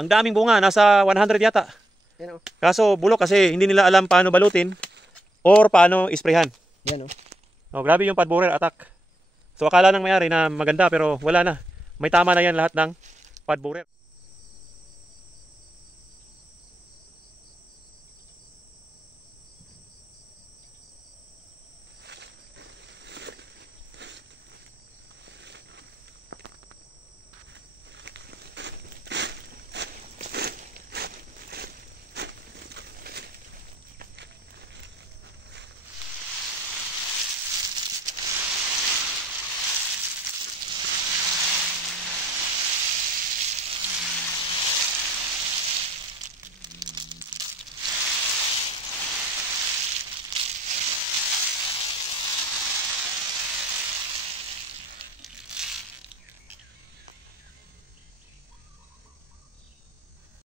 Ang daming bunga, nasa 100 yata. Yan, oh. Kaso bulok kasi hindi nila alam paano balutin or paano isprehan. Yan, oh. Oh, grabe yung pod borer attack. So akala ng may-ari na maganda pero wala na. May tama na yan lahat ng pod borer.